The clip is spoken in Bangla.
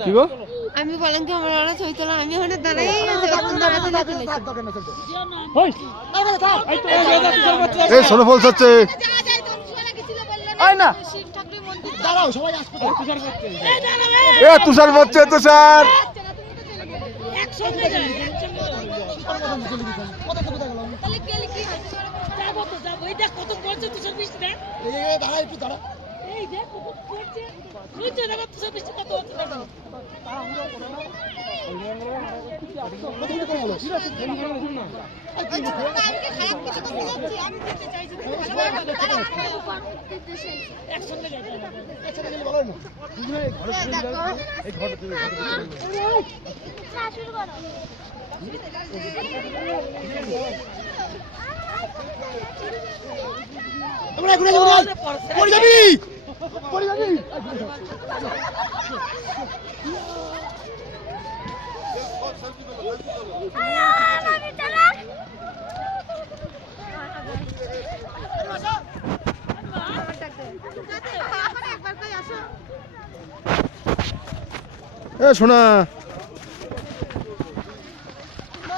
কি গো আমি বললাম কি আমার ওরা ছবি তোলা আমি ওখানে দাঁড়াই এই সোনো ফলস হচ্ছে আয় না এ তুষার পড়ছে তুষার শোনা